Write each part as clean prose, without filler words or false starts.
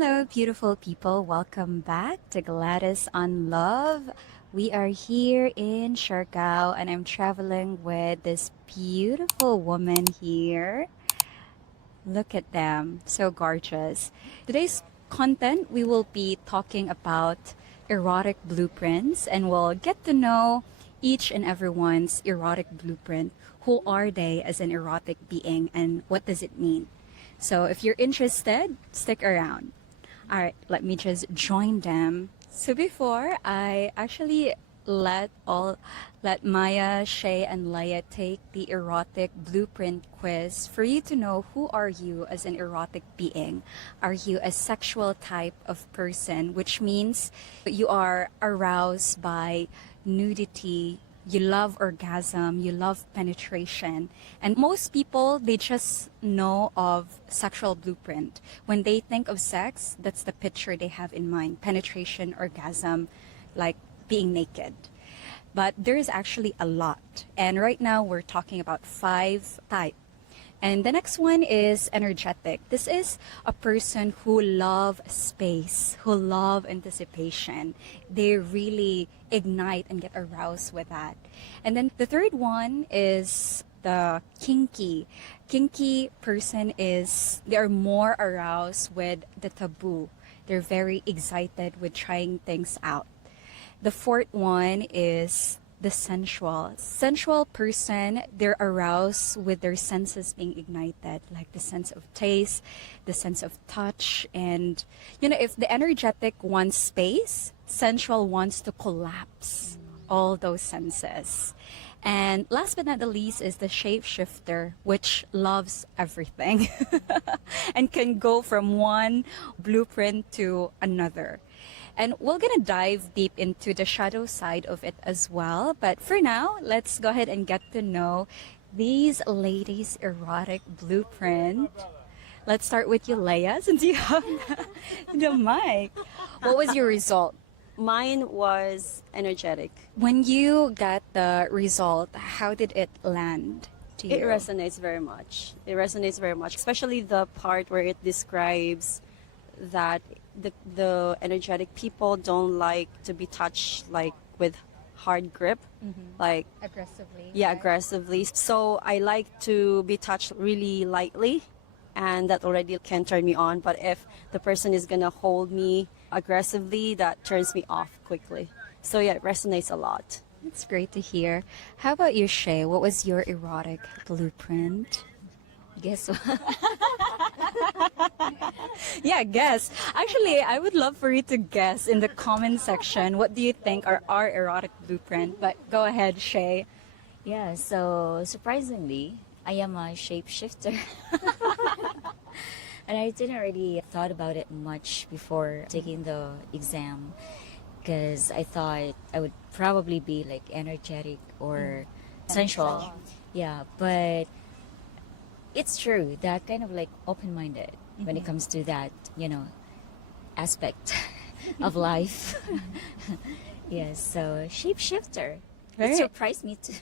Hello, beautiful people. Welcome back to Gladys on Love. We are here in Siargao and I'm traveling with this beautiful woman here. Look at them, so gorgeous. Today's content, we will be talking about erotic blueprints and we'll get to know each and everyone's erotic blueprint. Who are they as an erotic being and what does it mean? So if you're interested, stick around. All right, let me just join them. So before I actually let Maya, Shay, and Leia take the erotic blueprint quiz for you to know who are you as an erotic being. Are you a sexual type of person, which means you are aroused by nudity, you love orgasm, you love penetration. And most people, they just know of sexual blueprint. When they think of sex, that's the picture they have in mind. Penetration, orgasm, like being naked. But there's actually a lot. And right now we're talking about 5 types. And the next one is energetic. This is a person who love space, who love anticipation. They really ignite and get aroused with that. And then the third one is the kinky. Kinky person is, they're more aroused with the taboo. They're very excited with trying things out. The fourth one is the sensual. Sensual person, they're aroused with their senses being ignited, like the sense of taste, the sense of touch. And, you know, if the energetic wants space, sensual wants to collapse all those senses. And last but not the least is the shapeshifter, which loves everything and can go from one blueprint to another. And we're going to dive deep into the shadow side of it as well. But for now, let's go ahead and get to know these ladies' erotic blueprint. Let's start with you, Leia, since you have the mic. What was your result? Mine was energetic. When you got the result, how did it land to you? It resonates very much. It resonates very much, especially the part where it describes that the energetic people don't like to be touched like with hard grip, like aggressively. yeah, right? aggressively. So I like to be touched really lightly, and that already can turn me on. But if the person is gonna hold me aggressively, that turns me off quickly. So yeah, it resonates a lot. That's great to hear. How about you, Shay? What was your erotic blueprint? Guess what? Yeah, guess. Actually, I would love for you to guess in the comment section. What do you think are our erotic blueprint? But go ahead, Shay. Yeah, so surprisingly, I am a shapeshifter. And I didn't really thought about it much before taking the exam because I thought I would probably be like energetic or sensual. Yeah, but it's true that kind of like open-minded when it comes to that, you know, aspect of life. Yes, so shapeshifter. Right. It surprised me too.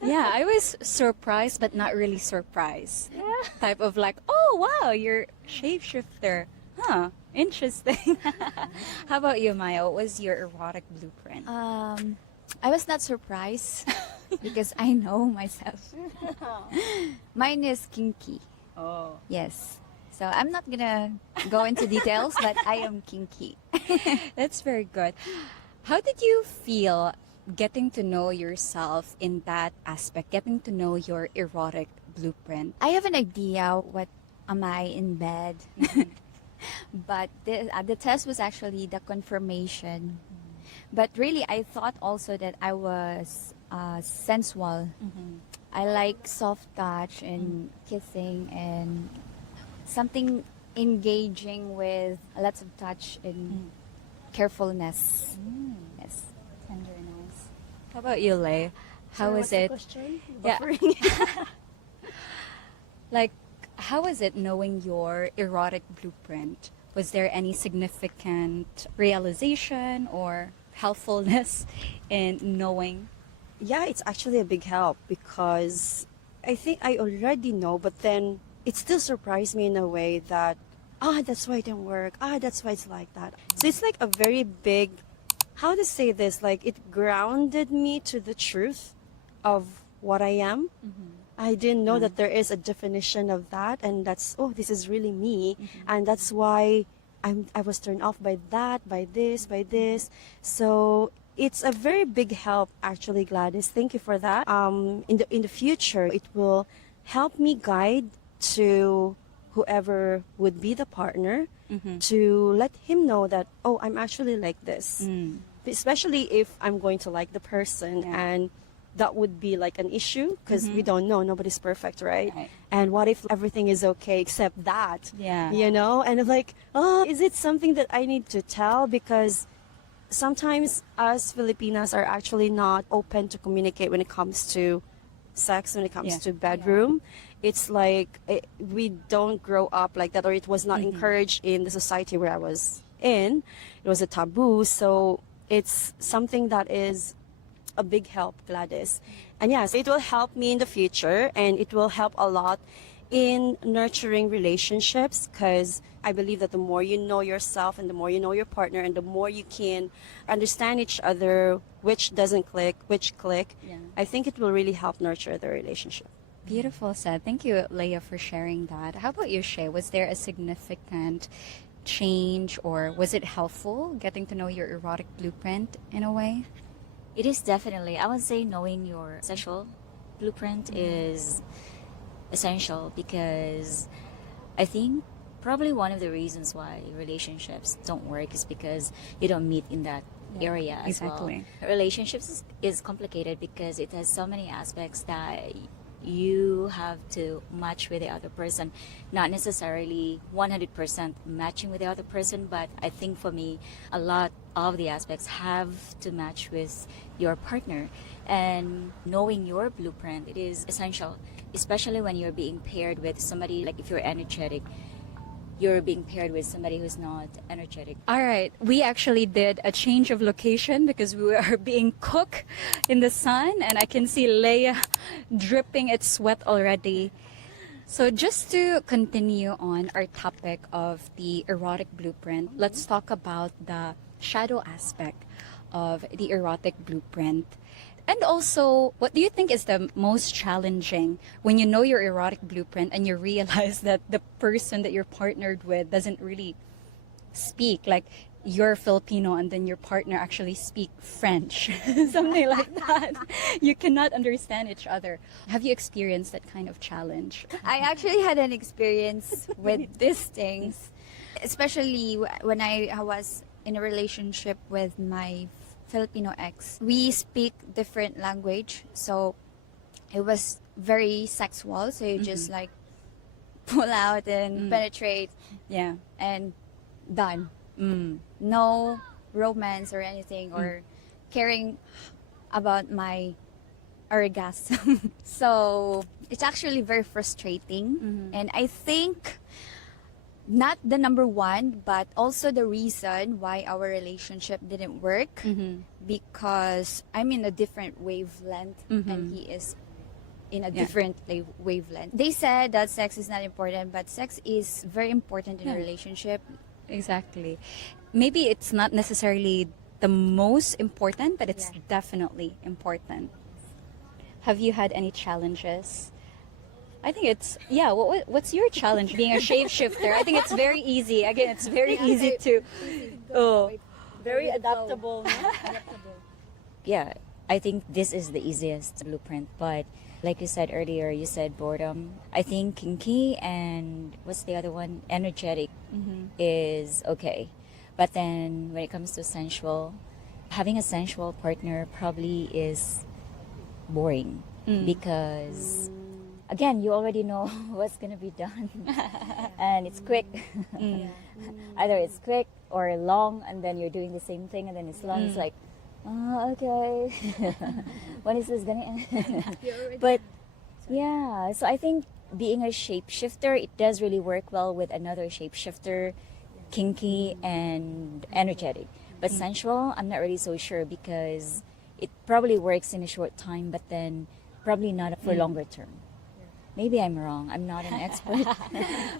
Yeah, I was surprised, but not really surprised. Yeah. Type of like, oh wow, you're shapeshifter. Huh, interesting. How about you, Maya? What was your erotic blueprint? I was not surprised because I know myself. Mine is kinky. Oh. Yes. So I'm not gonna go into details, but I am kinky. That's very good. How did you feel getting to know yourself in that aspect, getting to know your erotic blueprint? I have an idea what am I in bed, but the test was actually the confirmation. But really, I thought also that I was sensual. I like soft touch and kissing and something engaging with lots of touch and carefulness. Yes. Tenderness. How about you, Lay? How was it? Yeah. Like, how was it knowing your erotic blueprint? Was there any significant realization or helpfulness in knowing? Yeah, it's actually a big help because I think I already know, but then it still surprised me in a way that that's why it didn't work. That's why it's like that. So it's like a very big, how to say this, like it grounded me to the truth of what I am. I didn't know that there is a definition of that, and that's, oh, this is really me, and that's why I was turned off by that, by this. So it's a very big help, actually, Gladys. Thank you for that. In the future, it will help me guide to whoever would be the partner to let him know that, oh, I'm actually like this. Especially if I'm going to like the person, and that would be like an issue because we don't know, nobody's perfect, right? And what if everything is okay except that? You know, and I'm like, oh, is it something that I need to tell? Because sometimes us Filipinas are actually not open to communicate when it comes to sex, when it comes to bedroom. It's like we don't grow up like that, or it was not encouraged in the society where I was in. It was a taboo. So it's something that is a big help, Gladys. And yes, it will help me in the future, and it will help a lot in nurturing relationships, because I believe that the more you know yourself and the more you know your partner and the more you can understand each other, which doesn't click, which click, I think it will really help nurture the relationship. Beautiful said. Thank you, Leah, for sharing that. How about you, Shay? Was there a significant change, or was it helpful getting to know your erotic blueprint in a way? It is definitely, I would say, knowing your sexual blueprint is essential, because I think probably one of the reasons why relationships don't work is because you don't meet in that area as well. Relationships is complicated because it has so many aspects that you have to match with the other person, not necessarily 100% matching with the other person, but I think for me a lot of the aspects have to match with your partner. And knowing your blueprint, it is essential, especially when you're being paired with somebody, like if you're energetic, you're being paired with somebody who's not energetic. All right, we actually did a change of location because we were being cooked in the sun, and I can see Leia dripping its sweat already. So just to continue on our topic of the erotic blueprint, let's talk about the shadow aspect of the erotic blueprint. And also, what do you think is the most challenging when you know your erotic blueprint and you realize that the person that you're partnered with doesn't really speak, like you're Filipino and then your partner actually speak French, something like that. You cannot understand each other. Have you experienced that kind of challenge? I actually had an experience with these things, especially when I was in a relationship with my Filipino ex. We speak different language, so it was very sexual. So you just like pull out and penetrate, and done. No romance or anything, or caring about my orgasm. So it's actually very frustrating, and I think not the number one, but also the reason why our relationship didn't work, because I'm in a different wavelength and he is in a different wavelength. They said that sex is not important, but sex is very important in a relationship. Exactly. Maybe it's not necessarily the most important, but it's definitely important. Have you had any challenges? I think it's, what's your challenge being a shapeshifter? I think it's very easy. Again, it's very easy to, Very adaptable. Yeah, I think this is the easiest blueprint, but like you said earlier, you said boredom. I think kinky and what's the other one? Energetic is okay. But then when it comes to sensual, having a sensual partner probably is boring because again, you already know what's going to be done and it's quick. Either it's quick or long and then you're doing the same thing and then it's long. It's like, oh, okay. When is this gonna end? But yeah, so I think being a shapeshifter, it does really work well with another shapeshifter, kinky and energetic. But sensual, I'm not really so sure because it probably works in a short time, but then probably not for longer term. Maybe I'm wrong. I'm not an expert.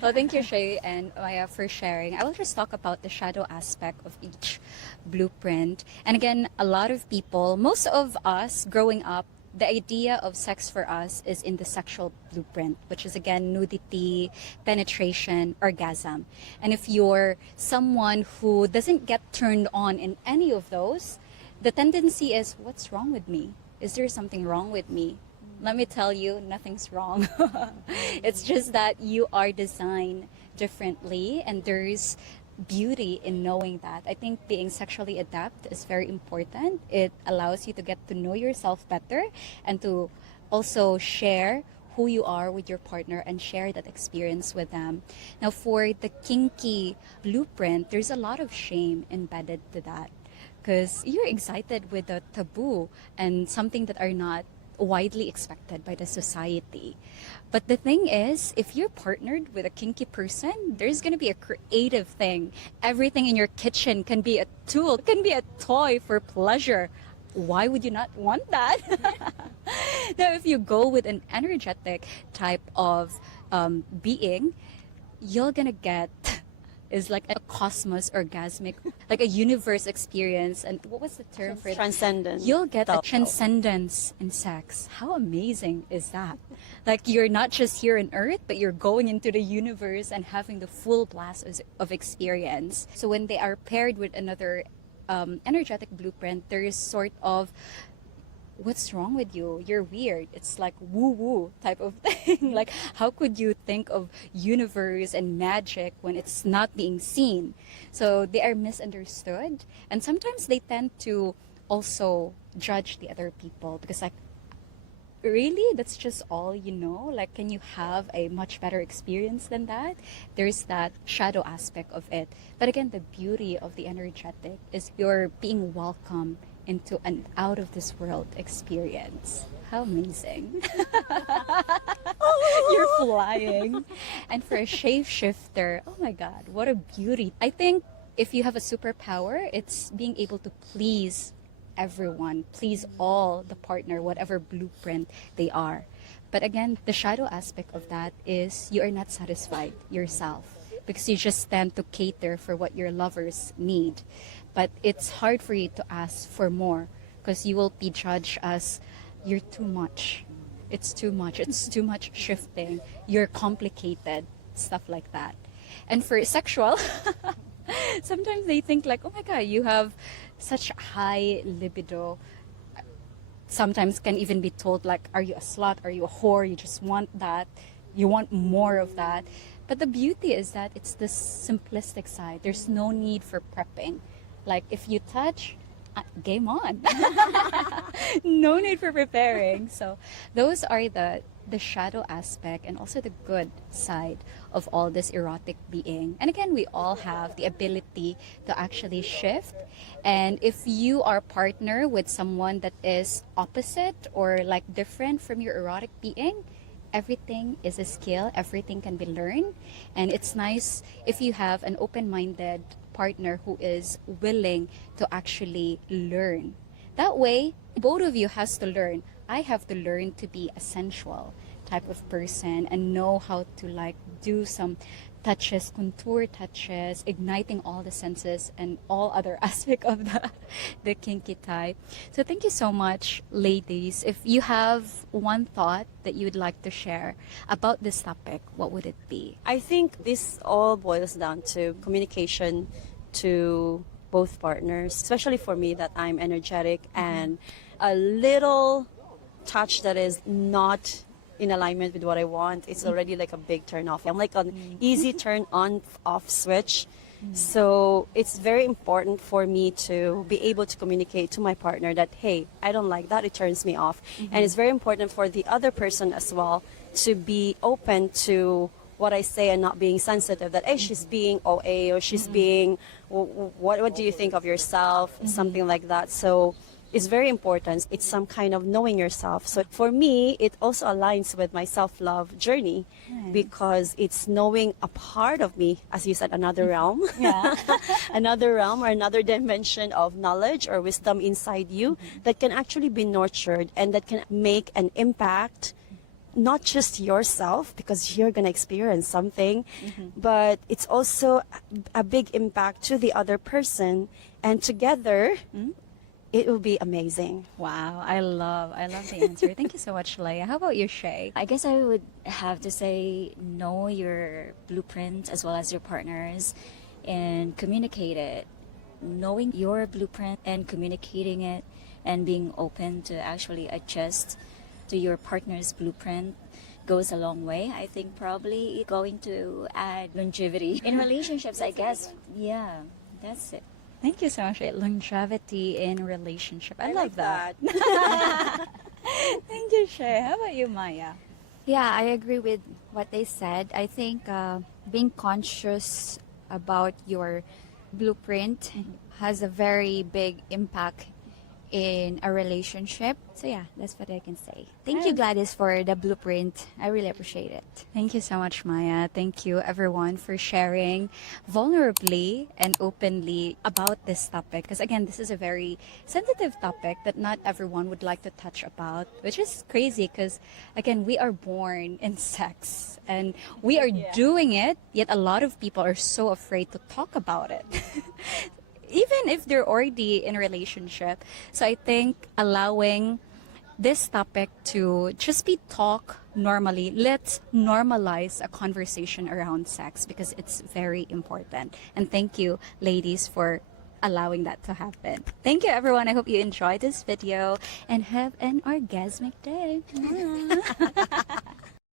Well, thank you, Shay and Maya, for sharing. I will just talk about the shadow aspect of each blueprint. And again, a lot of people, most of us growing up, the idea of sex for us is in the sexual blueprint, which is again nudity, penetration, orgasm. And if you're someone who doesn't get turned on in any of those, the tendency is, what's wrong with me? Is there something wrong with me? Let me tell you, nothing's wrong. It's just that you are designed differently, and there's beauty in knowing that. I think being sexually adept is very important. It allows you to get to know yourself better and to also share who you are with your partner and share that experience with them. Now, for the kinky blueprint, there's a lot of shame embedded to that because you're excited with the taboo and something that are not widely expected by the society. But the thing is, if you're partnered with a kinky person, there's going to be a creative thing. Everything in your kitchen can be a tool, can be a toy for pleasure. Why would you not want that? Now, if you go with an energetic type of being, you're going to get is like a cosmos orgasmic, like a universe experience. And what was the term for it? Transcendent. You'll get a transcendence in sex. How amazing is that? Like you're not just here on earth, but you're going into the universe and having the full blast of experience. So when they are paired with another energetic blueprint, there is sort of, what's wrong with you? You're weird. It's like woo-woo type of thing. Like, how could you think of universe and magic when it's not being seen? So they are misunderstood. And sometimes they tend to also judge the other people because like, really? That's just all you know? Like, can you have a much better experience than that? There's that shadow aspect of it. But again, the beauty of the energetic is you're being welcomed into an out of this world experience. How amazing. You're flying. And for a shapeshifter, oh my God, what a beauty. I think if you have a superpower, it's being able to please everyone, please all the partner, whatever blueprint they are. But again, the shadow aspect of that is you are not satisfied yourself because you just tend to cater for what your lovers need. But it's hard for you to ask for more because you will be judged as you're too much. It's too much. It's too much shifting. You're complicated, stuff like that. And for sexual, sometimes they think like, oh my God, you have such high libido. Sometimes can even be told like, are you a slut? Are you a whore? You just want that. You want more of that. But the beauty is that it's the simplistic side. There's no need for prepping. Like if you touch, game on. No need for preparing. So those are the shadow aspect and also the good side of all this erotic being. And again, we all have the ability to actually shift. And if you are partner with someone that is opposite or like different from your erotic being, everything is a skill, everything can be learned. And it's nice if you have an open-minded partner who is willing to actually learn. That way, both of you has to learn. I have to learn to be a sensual type of person and know how to like do some touches, contour touches, igniting all the senses and all other aspect of the kinky type. So thank you so much, ladies. If you have one thought that you would like to share about this topic, what would it be? I think this all boils down to communication to both partners, especially for me that I'm energetic, and a little touch that is not in alignment with what I want, it's already like a big turn off. I'm like an easy turn on off switch. So it's very important for me to be able to communicate to my partner that, hey, I don't like that, it turns me off. And it's very important for the other person as well to be open to what I say and not being sensitive that, hey, she's being OA or she's being, what do you think of yourself? Something like that. So it's very important. It's some kind of knowing yourself. So for me, it also aligns with my self-love journey because it's knowing a part of me, as you said, another realm, another realm or another dimension of knowledge or wisdom inside you that can actually be nurtured and that can make an impact not just yourself, because you're going to experience something, but it's also a big impact to the other person. And together, it will be amazing. Wow, I love the answer. Thank you so much, Leia. How about you, Shay? I guess I would have to say know your blueprint as well as your partners and communicate it. Knowing your blueprint and communicating it and being open to actually adjust to your partner's blueprint goes a long way. I think probably going to add longevity in relationships, I guess. Yeah, that's it. Thank you so much. Longevity in relationship. I love like that. Thank you, Shay. How about you, Maya? Yeah, I agree with what they said. I think being conscious about your blueprint has a very big impact in a relationship. So yeah, that's what I can say. Thank you, Gladys, for the blueprint. I really appreciate it. Thank you so much, Maya. Thank you, everyone, for sharing vulnerably and openly about this topic. Because, again, this is a very sensitive topic that not everyone would like to touch about, which is crazy because, again, we are born in sex and we are doing it, yet a lot of people are so afraid to talk about it. Even if they're already in a relationship. So I think allowing this topic to just be talk normally, let's normalize a conversation around sex because it's very important. And thank you, ladies, for allowing that to happen. Thank you, everyone. I hope you enjoyed this video and have an orgasmic day.